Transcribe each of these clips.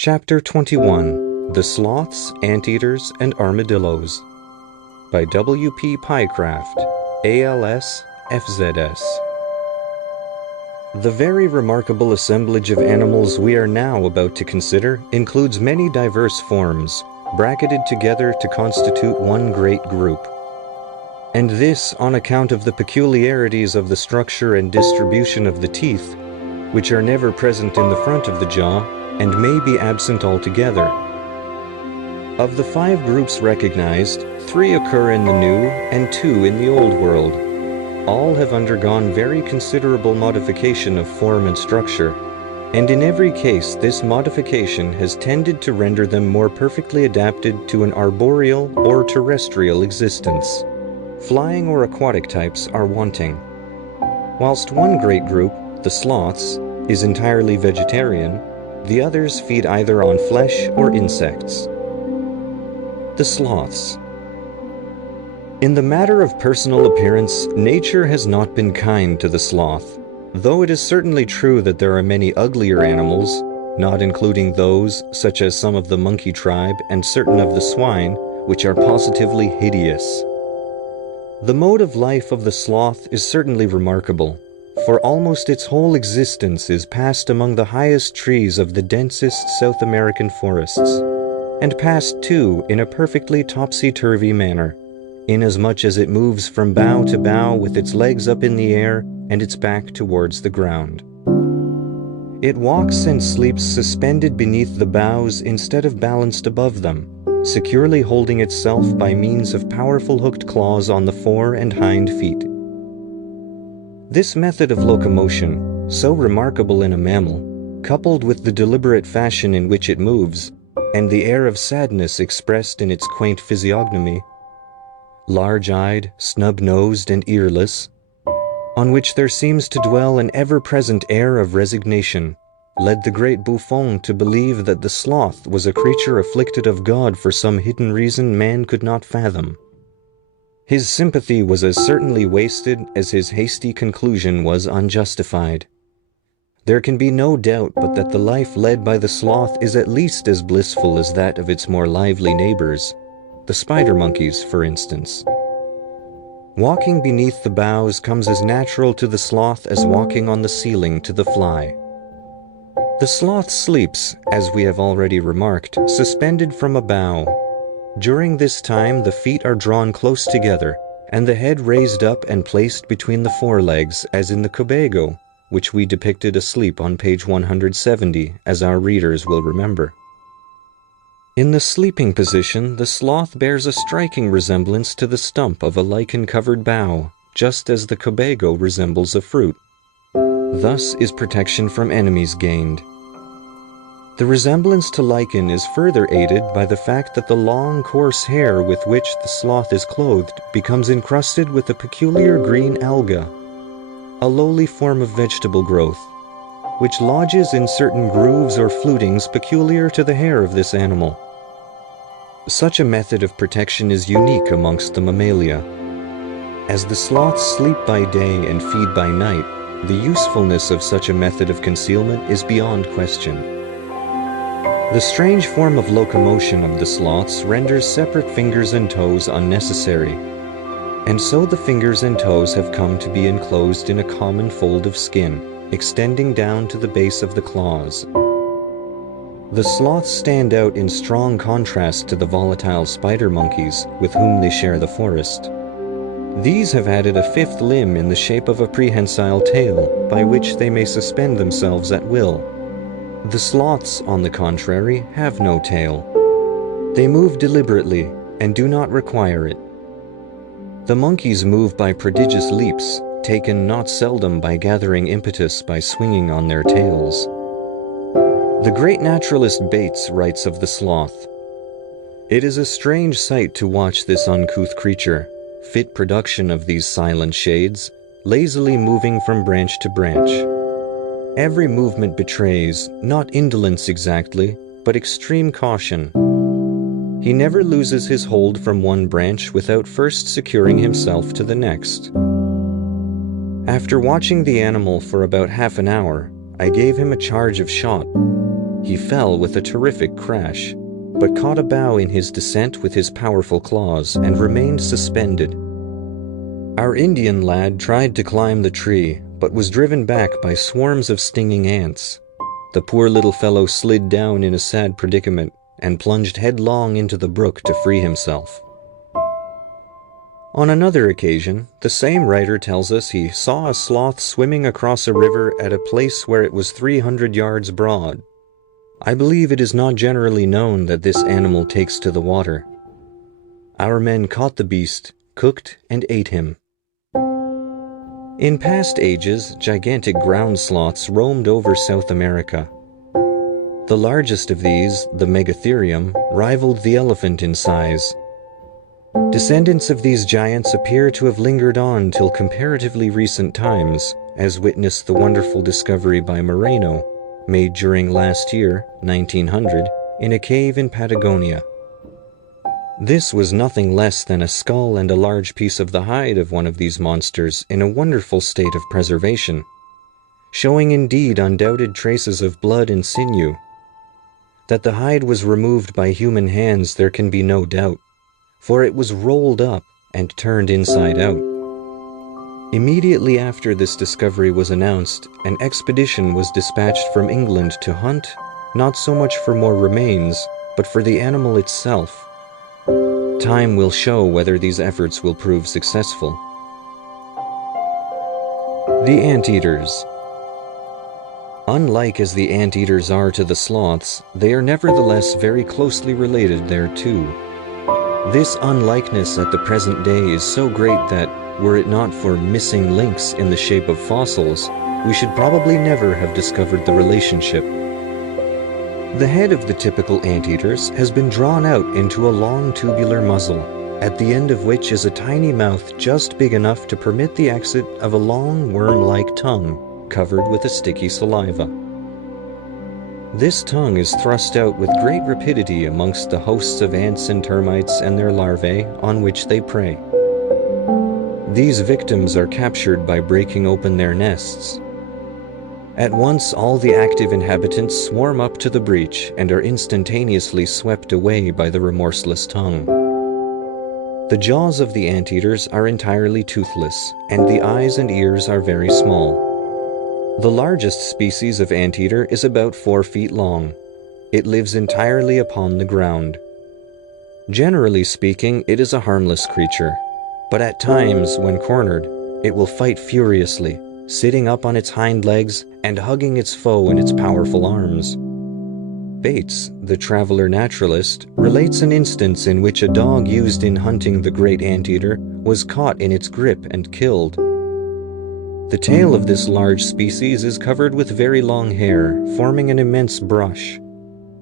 Chapter 21 The Sloths, Anteaters, and Armadillos by W. P. Pycraft, ALS, FZS. The very remarkable assemblage of animals we are now about to consider includes many diverse forms, bracketed together to constitute one great group. And this on account of the peculiarities of the structure and distribution of the teeth, which are never present in the front of the jaw and may be absent altogether. Of the 5 groups recognized, 3 occur in the New and 2 in the Old World. All have undergone very considerable modification of form and structure, and in every case this modification has tended to render them more perfectly adapted to an arboreal or terrestrial existence. Flying or aquatic types are wanting. Whilst one great group, the sloths, is entirely vegetarian, the others feed either on flesh or insects. The sloths. In the matter of personal appearance, nature has not been kind to the sloth, though it is certainly true that there are many uglier animals, not including those, such as some of the monkey tribe and certain of the swine, which are positively hideous. The mode of life of the sloth is certainly remarkable, for almost its whole existence is passed among the highest trees of the densest South American forests, and passed too in a perfectly topsy-turvy manner, inasmuch as it moves from bough to bough with its legs up in the air and its back towards the ground. It walks and sleeps suspended beneath the boughs instead of balanced above them, securely holding itself by means of powerful hooked claws on the fore and hind feet. This method of locomotion, so remarkable in a mammal, coupled with the deliberate fashion in which it moves, and the air of sadness expressed in its quaint physiognomy, large-eyed, snub-nosed, and earless, on which there seems to dwell an ever-present air of resignation, led the great Buffon to believe that the sloth was a creature afflicted of God for some hidden reason man could not fathom. His sympathy was as certainly wasted as his hasty conclusion was unjustified. There can be no doubt but that the life led by the sloth is at least as blissful as that of its more lively neighbors, the spider monkeys, for instance. Walking beneath the boughs comes as natural to the sloth as walking on the ceiling to the fly. The sloth sleeps, as we have already remarked, suspended from a bough. During this time the feet are drawn close together, and the head raised up and placed between the forelegs, as in the Cobago, which we depicted asleep on page 170, as our readers will remember. In the sleeping position, the sloth bears a striking resemblance to the stump of a lichen-covered bough, just as the Cobago resembles a fruit. Thus is protection from enemies gained. The resemblance to lichen is further aided by the fact that the long, coarse hair with which the sloth is clothed becomes encrusted with a peculiar green alga, a lowly form of vegetable growth, which lodges in certain grooves or flutings peculiar to the hair of this animal. Such a method of protection is unique amongst the mammalia. As the sloths sleep by day and feed by night, the usefulness of such a method of concealment is beyond question. The strange form of locomotion of the sloths renders separate fingers and toes unnecessary, and so the fingers and toes have come to be enclosed in a common fold of skin, extending down to the base of the claws. The sloths stand out in strong contrast to the volatile spider monkeys with whom they share the forest. These have added a 5th limb in the shape of a prehensile tail, by which they may suspend themselves at will. The sloths, on the contrary, have no tail. They move deliberately and do not require it. The monkeys move by prodigious leaps, taken not seldom by gathering impetus by swinging on their tails. The great naturalist Bates writes of the sloth, "It is a strange sight to watch this uncouth creature, fit production of these silent shades, lazily moving from branch to branch. Every movement betrays, not indolence exactly, but extreme caution. He never loses his hold from one branch without first securing himself to the next." After watching the animal for about half an hour, I gave him a charge of shot. He fell with a terrific crash, but caught a bough in his descent with his powerful claws and remained suspended. Our Indian lad tried to climb the tree, but was driven back by swarms of stinging ants. The poor little fellow slid down in a sad predicament and plunged headlong into the brook to free himself. On another occasion, the same writer tells us he saw a sloth swimming across a river at a place where it was 300 yards broad. I believe it is not generally known that this animal takes to the water. Our men caught the beast, cooked, and ate him. In past ages, gigantic ground sloths roamed over South America. The largest of these, the Megatherium, rivaled the elephant in size. Descendants of these giants appear to have lingered on till comparatively recent times, as witnessed the wonderful discovery by Moreno, made during last year, 1900, in a cave in Patagonia. This was nothing less than a skull and a large piece of the hide of one of these monsters in a wonderful state of preservation, showing indeed undoubted traces of blood and sinew. That the hide was removed by human hands there can be no doubt, for it was rolled up and turned inside out. Immediately after this discovery was announced, an expedition was dispatched from England to hunt, not so much for more remains, but for the animal itself. Time will show whether these efforts will prove successful. The Anteaters. Unlike as the anteaters are to the sloths, they are nevertheless very closely related thereto. This unlikeness at the present day is so great that, were it not for missing links in the shape of fossils, we should probably never have discovered the relationship. The head of the typical anteaters has been drawn out into a long tubular muzzle, at the end of which is a tiny mouth just big enough to permit the exit of a long worm-like tongue, covered with a sticky saliva. This tongue is thrust out with great rapidity amongst the hosts of ants and termites and their larvae on which they prey. These victims are captured by breaking open their nests. At once all the active inhabitants swarm up to the breach and are instantaneously swept away by the remorseless tongue. The jaws of the anteaters are entirely toothless, and the eyes and ears are very small. The largest species of anteater is about 4 feet long. It lives entirely upon the ground. Generally speaking, it is a harmless creature, but at times, when cornered, it will fight furiously, sitting up on its hind legs and hugging its foe in its powerful arms. Bates, the traveler naturalist, relates an instance in which a dog used in hunting the great anteater was caught in its grip and killed. The tail of this large species is covered with very long hair, forming an immense brush.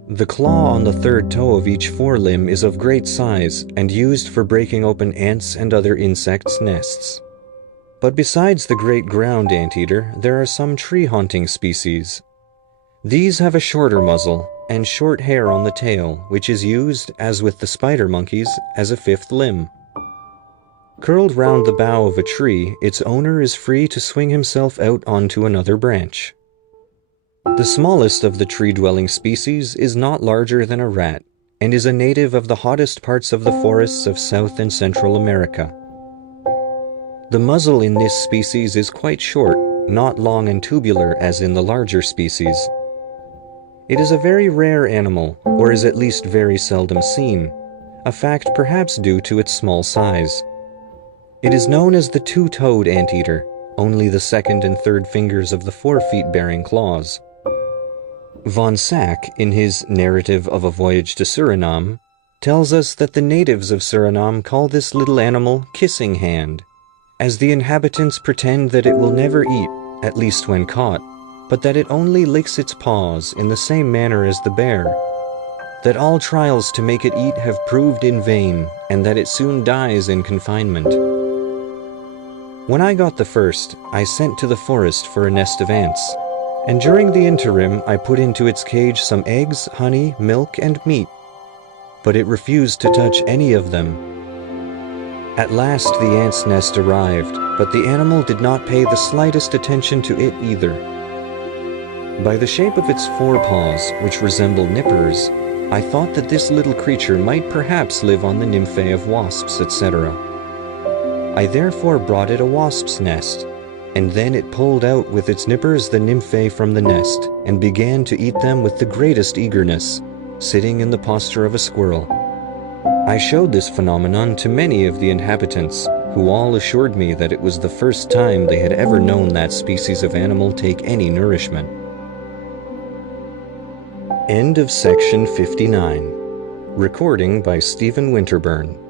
The claw on the 3rd toe of each forelimb is of great size and used for breaking open ants and other insects' nests. But besides the great ground anteater, there are some tree-haunting species. These have a shorter muzzle and short hair on the tail, which is used, as with the spider monkeys, as a 5th limb. Curled round the bough of a tree, its owner is free to swing himself out onto another branch. The smallest of the tree-dwelling species is not larger than a rat, and is a native of the hottest parts of the forests of South and Central America. The muzzle in this species is quite short, not long and tubular as in the larger species. It is a very rare animal, or is at least very seldom seen, a fact perhaps due to its small size. It is known as the 2-toed anteater, only the 2nd and 3rd fingers of the 4 feet bearing claws. Von Sack, in his Narrative of a Voyage to Suriname, tells us that the natives of Suriname call this little animal Kissing Hand, as the inhabitants pretend that it will never eat, at least when caught, but that it only licks its paws in the same manner as the bear, that all trials to make it eat have proved in vain, and that it soon dies in confinement. When I got the first, I sent to the forest for a nest of ants, and during the interim I put into its cage some eggs, honey, milk, and meat, but it refused to touch any of them. At last the ant's nest arrived, but the animal did not pay the slightest attention to it either. By the shape of its forepaws, which resemble nippers, I thought that this little creature might perhaps live on the nymphae of wasps, etc. I therefore brought it a wasp's nest, and then it pulled out with its nippers the nymphae from the nest, and began to eat them with the greatest eagerness, sitting in the posture of a squirrel. I showed this phenomenon to many of the inhabitants, who all assured me that it was the first time they had ever known that species of animal take any nourishment. End of section 59. Recording by Stephen Winterburn.